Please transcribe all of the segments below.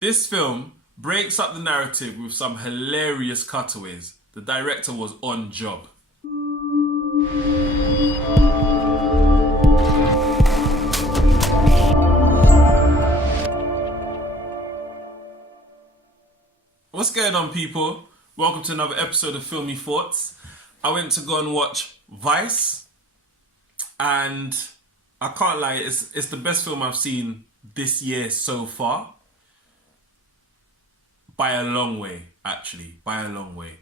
This film breaks up the narrative with some hilarious cutaways. The director was on job. What's going on, people? Welcome to another episode of Filmy Thoughts. I went to go and watch Vice, and I can't lie, it's the best film I've seen this year so far. By a long way, actually. By a long way.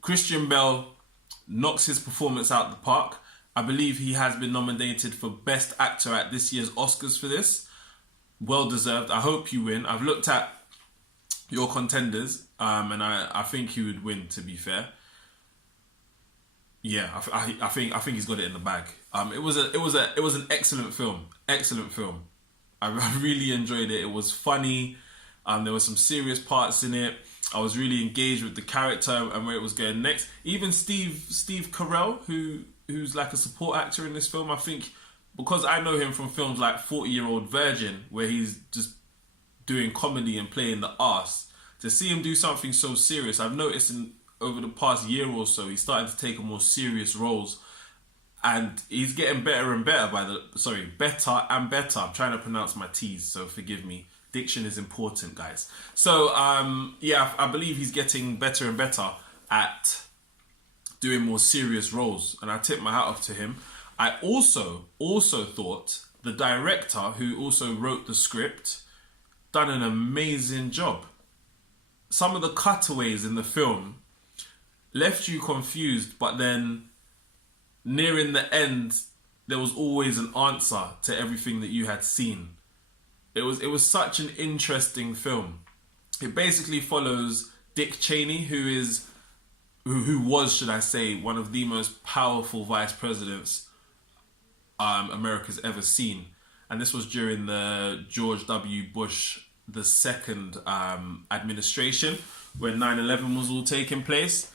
Christian Bale knocks his performance out the park. I believe he has been nominated for Best Actor at this year's Oscars for this. Well deserved. I hope you win. I've looked at your contenders, and I think he would win. To be fair, yeah, I think he's got it in the bag. It was an excellent film. Excellent film. I really enjoyed it. It was funny. There were some serious parts in it. I was really engaged with the character and where it was going next. Even Steve Carell, who's like a support actor in this film, I think because I know him from films like 40-Year-Old Virgin, where he's just doing comedy and playing the arse. To see him do something so serious, I've noticed over the past year or so, he's starting to take on more serious roles. And he's getting better and better better and better. I'm trying to pronounce my T's, so forgive me. Diction is important, guys. So, I believe he's getting better and better at doing more serious roles, and I tip my hat off to him. I also thought the director, who also wrote the script, done an amazing job. Some of the cutaways in the film left you confused, but then nearing the end, there was always an answer to everything that you had seen. It was such an interesting film. It basically follows Dick Chaney, who was, should I say, one of the most powerful vice presidents America's ever seen. And this was during the George W. Bush II administration, when 9/11 was all taking place.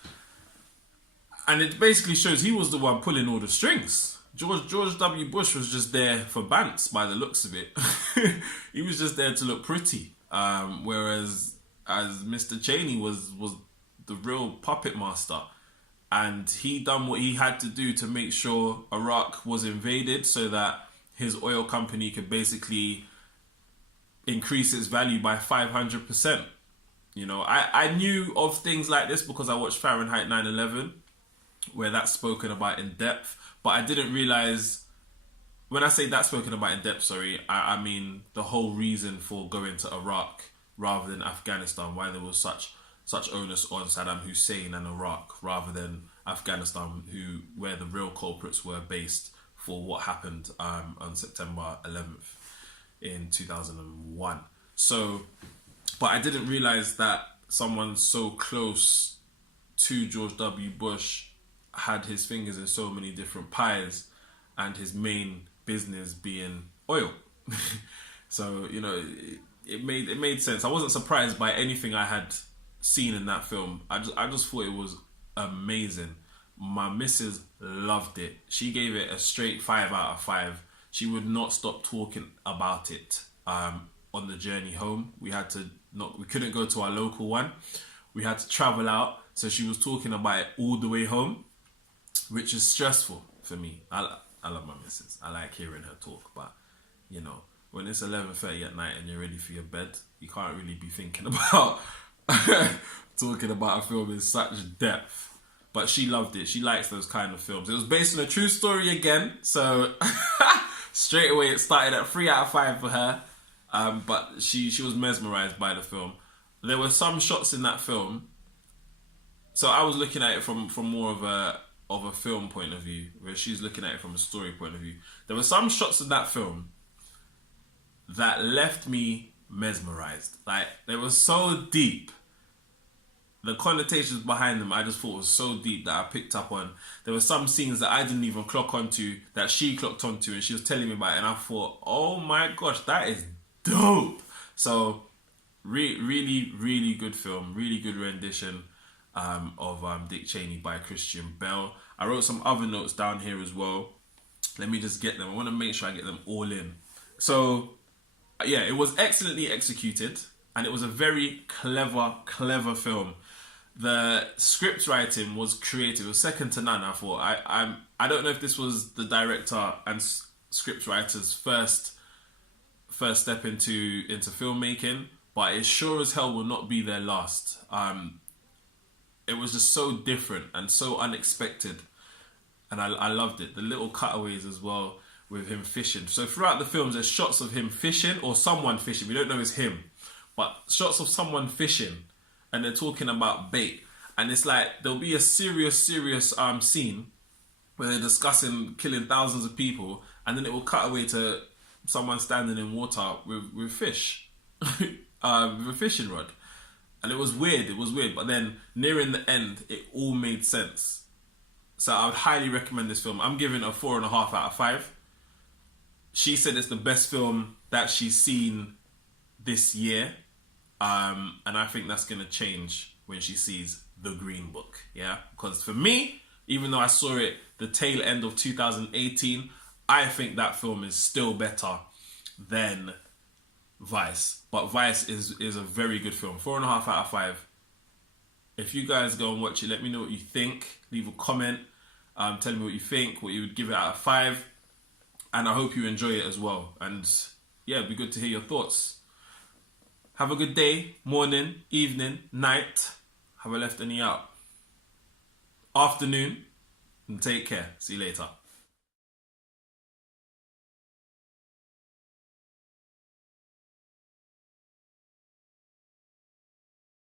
And it basically shows he was the one pulling all the strings. George W. Bush was just there for bants by the looks of it. He was just there to look pretty. Whereas as Mr. Chaney was the real puppet master. And he done what he had to do to make sure Iraq was invaded so that his oil company could basically increase its value by 500%. You know, I knew of things like this because I watched Fahrenheit 9/11, where that's spoken about in depth. But I didn't realize, when I say that's spoken about in depth, I mean the whole reason for going to Iraq rather than Afghanistan, why there was such onus on Saddam Hussein and Iraq rather than Afghanistan, where the real culprits were based for what happened on September 11th in 2001. So, but I didn't realize that someone so close to George W. Bush had his fingers in so many different pies, and his main business being oil. So, you know, it made sense. I wasn't surprised by anything I had seen in that film. I just thought it was amazing. My missus loved it. She gave it a straight 5 out of 5. She would not stop talking about it on the journey home. We couldn't go to our local one. We had to travel out, so she was talking about it all the way home, which is stressful for me. I love my missus. I like hearing her talk, but you know, when it's 11:30 at night and you're ready for your bed, you can't really be thinking about talking about a film in such depth. But she loved it. She likes those kind of films. It was based on a true story again, so straight away it started at 3 out of 5 for her. But she was mesmerized by the film. There were some shots in that film. So I was looking at it from more of a film point of view, where she's looking at it from a story point of view. There were some shots in that film that left me mesmerized. Like, they were so deep. The connotations behind them, I just thought was so deep that I picked up on. There were some scenes that I didn't even clock onto, that she clocked onto, and she was telling me about it, and I thought, oh my gosh, that is dope. So, really, really good film. Really good rendition of Dick Chaney by Christian Bale. I wrote some other notes down here as well. Let me just get them. I want to make sure I get them all in. So, yeah, it was excellently executed. and it was a very clever film. The script writing was creative. It was second to none. I thought. I don't know if this was the director and script writer's first step into filmmaking, but it sure as hell will not be their last. It was just so different and so unexpected, and I loved it. The little cutaways as well with him fishing. So throughout the films, there's shots of him fishing or someone fishing. We don't know it's him, but shots of someone fishing, and they're talking about bait. And it's like there'll be a serious scene where they're discussing killing thousands of people, and then it will cut away to someone standing in water with fish, with a fishing rod. And it was weird, but then nearing the end, it all made sense. So I would highly recommend this film. I'm giving it a 4.5 out of 5. She said it's the best film that she's seen this year. And I think that's going to change when she sees The Green Book. Yeah? Because for me, even though I saw it the tail end of 2018, I think that film is still better than Vice. But Vice is a very good film. 4.5 out of 5. If you guys go and watch it, let me know what you think. Leave a comment. Tell me what you think, what you would give it out of 5. And I hope you enjoy it as well. And yeah, it'd be good to hear your thoughts. Have a good day, morning, evening, night. Have I left any out? Afternoon. And take care. See you later.